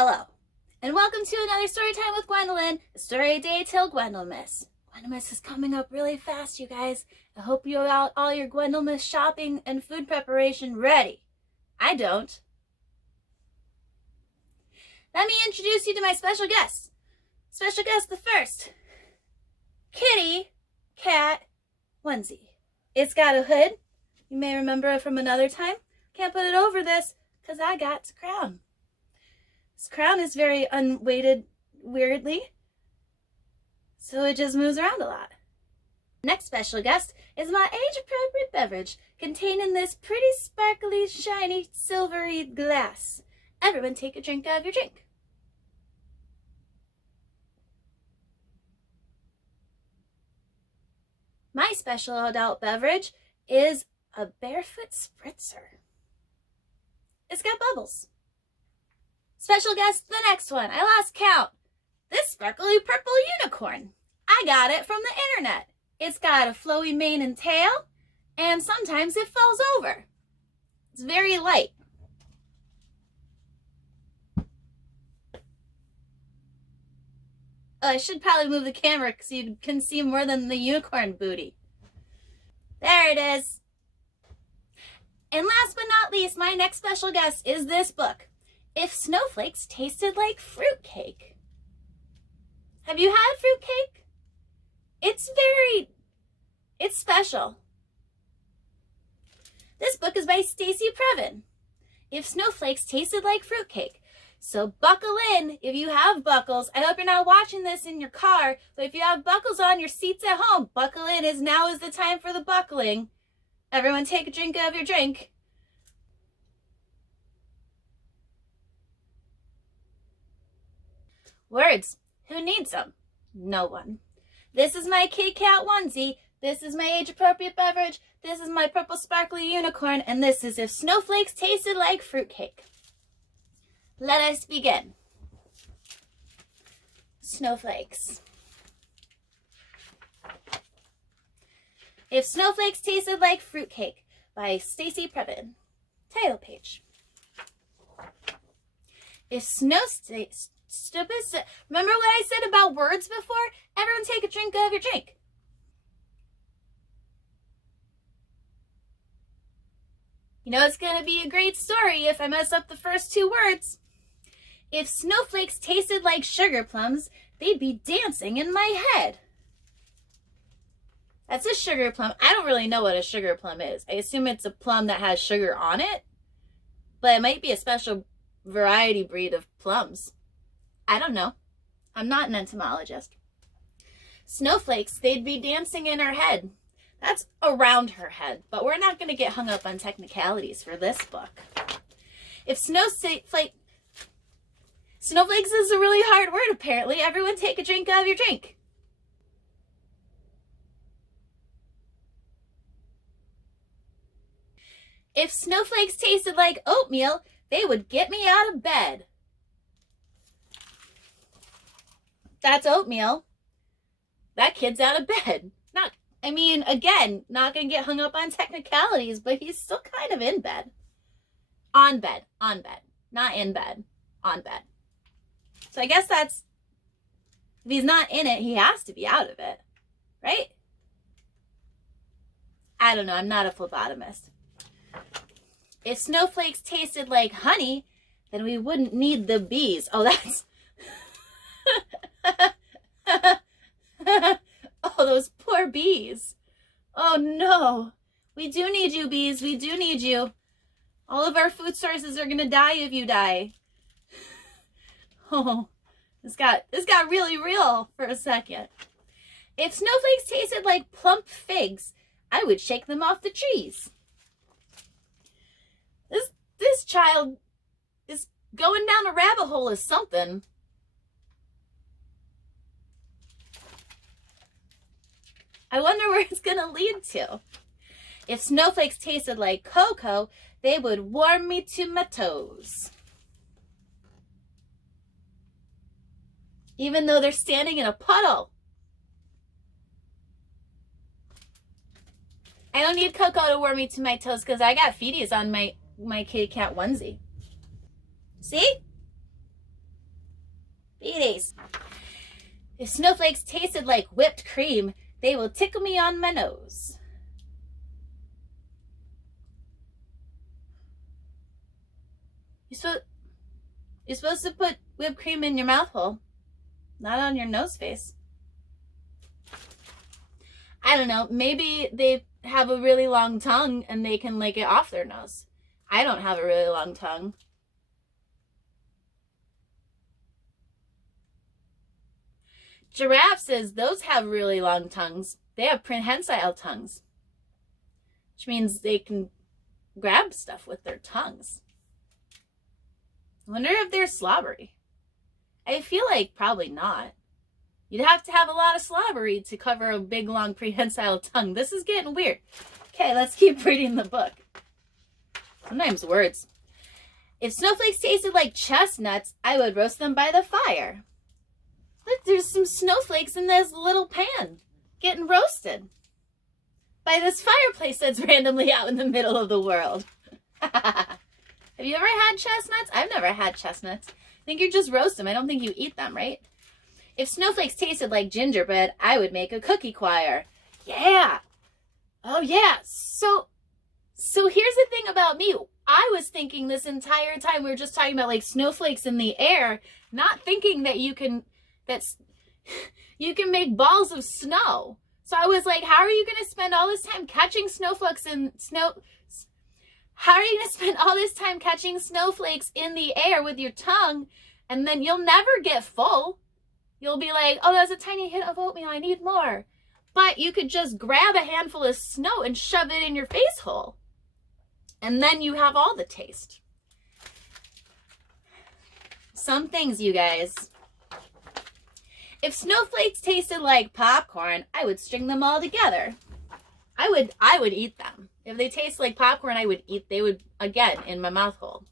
Hello, and welcome to another Storytime with Gwendolyn, a story day Til Gwendylmas. Gwendolynmas is coming up really fast, you guys. I hope you have all your Gwendolynmas shopping and food preparation ready. I don't. Let me introduce you to my special guest. Special guest the first. Kitty Cat Onesie. It's got a hood. You may remember it from another time. Can't put it over this because I got the crown. This crown is very unweighted, weirdly, so it just moves around a lot. Next special guest is my age-appropriate beverage contained in this pretty sparkly, shiny, silvery glass. Everyone take a drink of your drink. My special adult beverage is a barefoot spritzer. It's got bubbles. Special guest, the next one. I lost count. This sparkly purple unicorn. I got it from the internet. It's got a flowy mane and tail, and sometimes it falls over. It's very light. I should probably move the camera so you can see more than the unicorn booty. There it is. And last but not least, my next special guest is this book. If Snowflakes Tasted Like Fruitcake. Have you had fruitcake? It's special. This book is by Stacy Previn. If Snowflakes Tasted Like Fruitcake. So buckle in if you have buckles. I hope you're not watching this in your car, but if you have buckles on your seats at home, buckle in as now is the time for the buckling. Everyone take a drink of your drink. Words. Who needs them? No one. This is my Kit Kat onesie. This is my age-appropriate beverage. This is my purple sparkly unicorn. And this is If Snowflakes Tasted Like Fruitcake. Let us begin. Snowflakes. If Snowflakes Tasted Like Fruitcake by Stacy Previn. Title page. If remember what I said about words before? Everyone take a drink of your drink. You know it's going to be a great story if I mess up the first two words. If snowflakes tasted like sugar plums, they'd be dancing in my head. That's a sugar plum. I don't really know what a sugar plum is. I assume it's a plum that has sugar on it, but it might be a special variety breed of plums. I don't know. I'm not an entomologist. Snowflakes, they'd be dancing in her head. That's around her head, but we're not going to get hung up on technicalities for this book. If snowflakes is a really hard word, apparently. Everyone take a drink of your drink. If snowflakes tasted like oatmeal, they would get me out of bed. That's oatmeal. That kid's out of bed. Again, not going to get hung up on technicalities, but he's still kind of in bed. On bed. Not in bed. On bed. So I guess that's, if he's not in it, he has to be out of it. Right? I don't know. I'm not a phlebotomist. If snowflakes tasted like honey, then we wouldn't need the bees. Oh, that's... Oh, those poor bees. Oh, no. We do need you, bees. We do need you. All of our food sources are going to die if you die. Oh, this got really real for a second. If snowflakes tasted like plump figs, I would shake them off the trees. This child is going down a rabbit hole of something. I wonder where it's going to lead to. If snowflakes tasted like cocoa, they would warm me to my toes. Even though they're standing in a puddle. I don't need cocoa to warm me to my toes because I got feeties on my Kit Kat onesie. See? If snowflakes tasted like whipped cream, they will tickle me on my nose. You're supposed to put whipped cream in your mouth hole, not on your nose face. I don't know. Maybe they have a really long tongue and they can lick it off their nose. I don't have a really long tongue. Giraffe says those have really long tongues. They have prehensile tongues, which means they can grab stuff with their tongues. I wonder if they're slobbery. I feel like probably not. You'd have to have a lot of slobbery to cover a big, long, prehensile tongue. This is getting weird. Okay, let's keep reading the book. Sometimes words. If snowflakes tasted like chestnuts, I would roast them by the fire. Look, there's some snowflakes in this little pan getting roasted by this fireplace that's randomly out in the middle of the world. Have you ever had chestnuts? I've never had chestnuts. I think you just roast them. I don't think you eat them, right? If snowflakes tasted like gingerbread, I would make a cookie choir. Yeah. Oh, yeah. So here's the thing about me. I was thinking this entire time we were just talking about like snowflakes in the air, not thinking that you can make balls of snow. So I was like, how are you going to spend all this time catching snowflakes in snow? How are you going to spend all this time catching snowflakes in the air with your tongue? And then you'll never get full. You'll be like, oh, that's a tiny hit of oatmeal. I need more. But you could just grab a handful of snow and shove it in your face hole. And then you have all the taste. Some things, you guys. If snowflakes tasted like popcorn, I would string them all together. I would eat them. If they taste like popcorn, they would, again, in my mouth hole.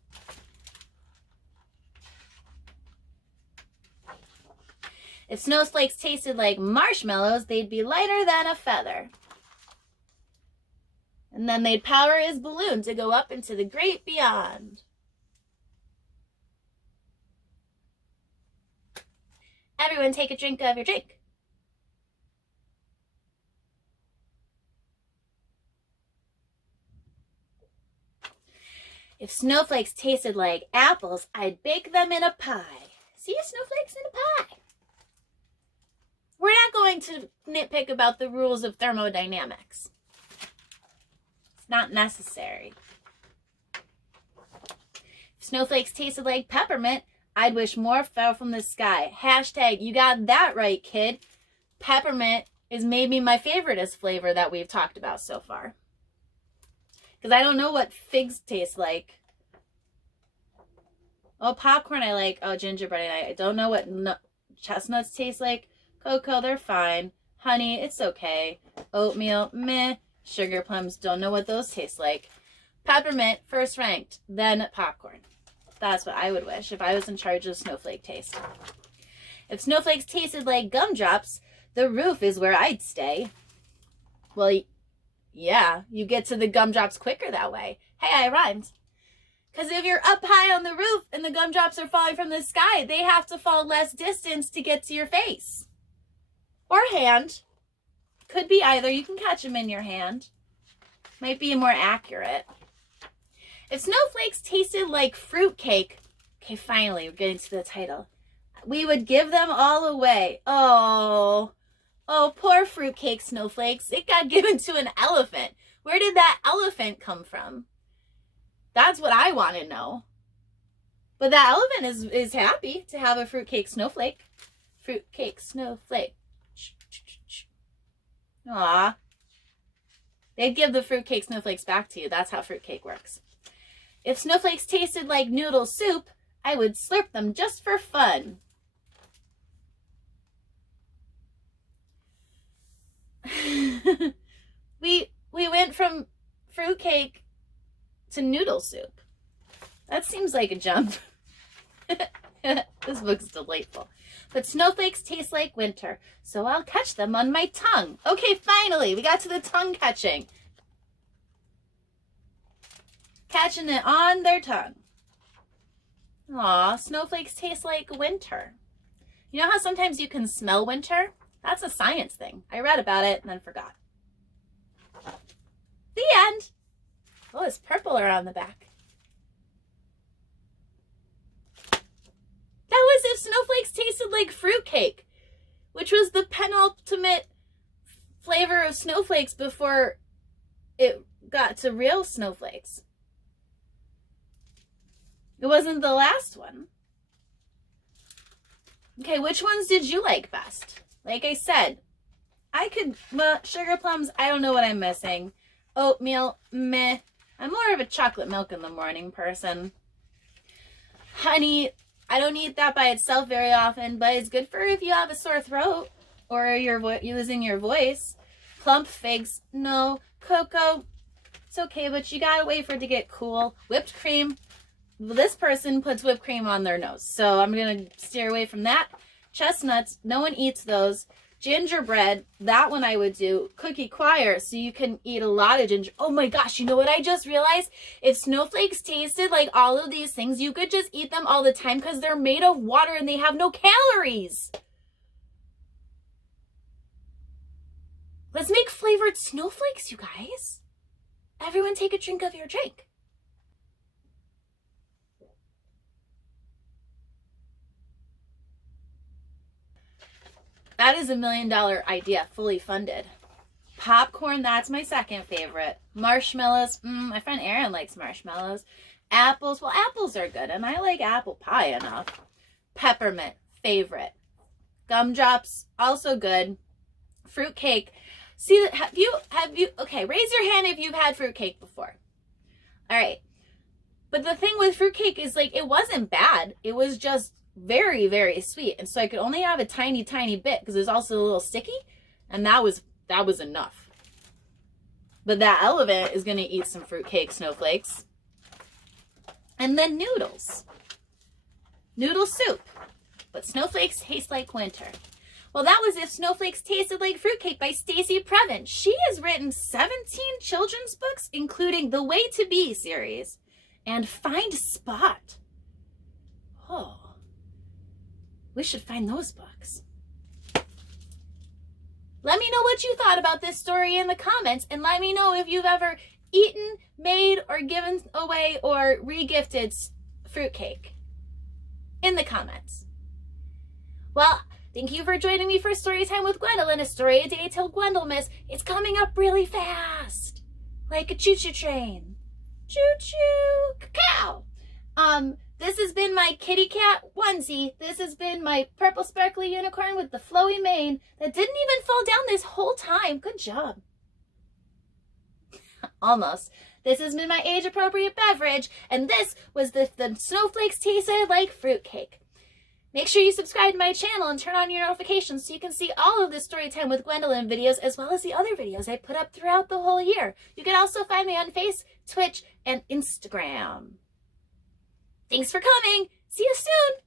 If snowflakes tasted like marshmallows, they'd be lighter than a feather. And then they'd power his balloon to go up into the great beyond. Everyone take a drink of your drink. If snowflakes tasted like apples, I'd bake them in a pie. See, snowflakes in a pie. We're not going to nitpick about the rules of thermodynamics. It's not necessary. If snowflakes tasted like peppermint, I'd wish more fell from the sky. Hashtag, you got that right, kid. Peppermint is maybe my favoriteest flavor that we've talked about so far. Because I don't know what figs taste like. Oh, popcorn I like. Oh, gingerbread I don't know what chestnuts taste like. Cocoa, they're fine. Honey, it's okay. Oatmeal, meh. Sugar plums, don't know what those taste like. Peppermint, first ranked. Then popcorn. That's what I would wish if I was in charge of snowflake taste. If snowflakes tasted like gumdrops, the roof is where I'd stay. Well, yeah, you get to the gumdrops quicker that way. Hey, I rhymed. Because if you're up high on the roof and the gumdrops are falling from the sky, they have to fall less distance to get to your face. Or hand. Could be either. You can catch them in your hand. Might be more accurate. If snowflakes tasted like fruitcake, okay, finally, we're getting to the title. We would give them all away. Oh, poor fruitcake snowflakes. It got given to an elephant. Where did that elephant come from? That's what I want to know. But that elephant is happy to have a fruitcake snowflake. Fruitcake snowflake. Aw. They'd give the fruitcake snowflakes back to you. That's how fruitcake works. If snowflakes tasted like noodle soup, I would slurp them just for fun. we went from fruitcake to noodle soup. That seems like a jump. This book's delightful. But snowflakes taste like winter, so I'll catch them on my tongue. Okay, finally, we got to the tongue catching. Catching it on their tongue. Aw, snowflakes taste like winter. You know how sometimes you can smell winter? That's a science thing. I read about it and then forgot. The end. Oh, it's purple around the back. That was if snowflakes tasted like fruitcake, which was the penultimate flavor of snowflakes before it got to real snowflakes. It wasn't the last one. Okay, which ones did you like best? Like I said, well, sugar plums, I don't know what I'm missing. Oatmeal, meh. I'm more of a chocolate milk in the morning person. Honey, I don't eat that by itself very often, but it's good for if you have a sore throat or you're losing your voice. Plump figs, no. Cocoa, it's okay, but you gotta wait for it to get cool. Whipped cream, this person puts whipped cream on their nose, so I'm gonna steer away from that. Chestnuts, no one eats those. Gingerbread, that one I would do. Cookie choir, so you can eat a lot of ginger. Oh my gosh, you know what I just realized? If snowflakes tasted like all of these things, you could just eat them all the time because they're made of water and they have no calories. Let's make flavored snowflakes, you guys. Everyone take a drink of your drink. That is $1 million idea, fully funded. Popcorn, that's my second favorite. Marshmallows, my friend Erin likes marshmallows. Apples, well, apples are good, and I like apple pie enough. Peppermint, favorite. Gumdrops, also good. Fruitcake. See, have you, okay, raise your hand if you've had fruitcake before. All right. But the thing with fruitcake is, like, it wasn't bad. It was just very, very sweet. And so I could only have a tiny, tiny bit because it was also a little sticky. And that was enough. But that elephant is going to eat some fruitcake snowflakes. And then noodles. Noodle soup. But snowflakes taste like winter. Well, that was If Snowflakes Tasted Like Fruitcake by Stacy Previn. She has written 17 children's books, including the Way to Be series and Find Spot. Oh, we should find those books. Let me know what you thought about this story in the comments, and let me know if you've ever eaten, made, or given away or re-gifted fruitcake in the comments. Well, thank you for joining me for Storytime with Gwendolyn, a story a day till Gwendylmas. It's coming up really fast, like a choo-choo train. Choo-choo, cacao. This has been my kitty cat onesie. This has been my purple sparkly unicorn with the flowy mane that didn't even fall down this whole time. Good job. Almost. This has been my age-appropriate beverage, and this was the snowflakes tasted like fruitcake. Make sure you subscribe to my channel and turn on your notifications so you can see all of the Storytime with Gwendolyn videos as well as the other videos I put up throughout the whole year. You can also find me on Face, Twitch, and Instagram. Thanks for coming. See you soon.